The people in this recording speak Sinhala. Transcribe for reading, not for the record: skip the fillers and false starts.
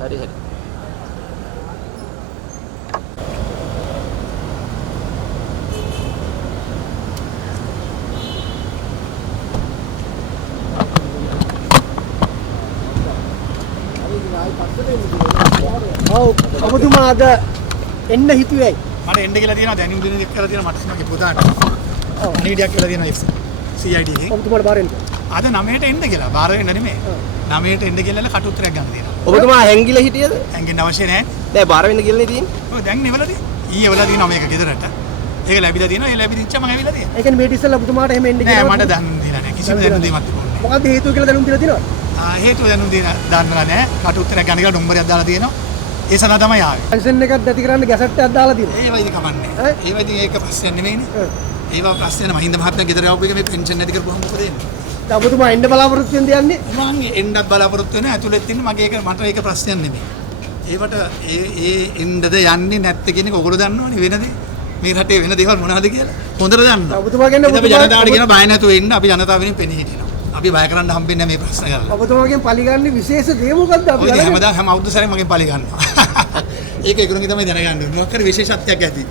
හරි හරි. ඔබතුමා අද එන්න හිතුවේයි. මට එන්න කියලා තියෙනවා දැනුම් දෙන එක කරලා තියෙනවා මට මගේ පුතාට. අනිවිඩයක් කියලා තියෙනවා CID එකේ. ඔබතුමාට බාරෙන්න. අද 9ට එන්න කියලා. බාර වෙන්න නෙමෙයි. 9ට එන්න කියලා කටුත්තරයක් ගන්න තියෙනවා. ඔබතුමා හැංගිලා හිටියද? හැංගෙන්න අවශ්‍ය නැහැ. දැන් බාර වෙන්න කියලා තියෙන්නේ. ඔය දැන් නෙවලදී. ඊයේ වෙලා තියෙනවා මේක ගෙදරට. ඒක ලැබිලා තියෙනවා. ඒ ලැබිච්ච මම ඇවිල්ලා තියෙනවා. ඒ කියන්නේ මේට ඉස්සෙල්ලා ඔබතුමාට එහෙම එන්න නෑ මට දැනුම් දීලා නැහැ. කිසිම දැනුම් දීමක් තිබුණේ නැහැ. මොකක්ද හේතුව කියලා දැනුම් දීලා තියෙනවද? හේතුව දැනුම් දීලා දාන්නලා නැහැ. කටුත්තරයක් ගන්න කියලා නම්බරයක් දාලා තියෙනවා. ඒ සඳහා තමයි ආවේ. පෙන්ෂන් එකක් නැති කරන්න ගැසට් එකක් දාලා තියෙනවා. ඒ වයිද කමන්නේ. ඒ වයිද ඒක ප්‍රශ්නයක් නෙමෙයිනේ. ඒවා ප්‍රශ්න මහින්ද මහත්මයා ගෙදර ආපු එක මේ පෙන්ෂන් නැති කරපුවම මොකද වෙන්නේ? දැන් ඔබතුමා එන්න බලාපොරොත්තු වෙන යන්නේ. මම එන්නත් බලාපොරොත්තු වෙන ඇතුළෙත් ඉන්න මගේ ඒක මට ඒක ප්‍රශ්නයක් නෙමෙයි. ඒවට ඒ එන්නද යන්නේ නැත්te කියන එක ඔයගොල්ලෝ දන්නවනේ වෙනදී. මේ රටේ වෙන දේවල් මොනවද කියලා. හොඳට දන්නවා. ඔබතුමා කියන්නේ අපි ජනතාවට කියන බය නැතුව එන්න අපි ජනතාව වෙනින් පෙනී හිටිනවා. අපි බය කරන්න හම්බෙන්නේ නැහැ මේ ප්‍රශ්න කරලා. ඔබතුමාගෙන් පරිගන්නේ විශේෂ දේ මොකද්ද අපි හැමදාම හැම අවුරුදු සැරේ මගෙන් පලි ගන්නවා. ඒක ඒගොල්ලෝගේ තමයි දැනගන්න ඕනේ. මොකක් හරි විශේෂත්වයක් ඇති.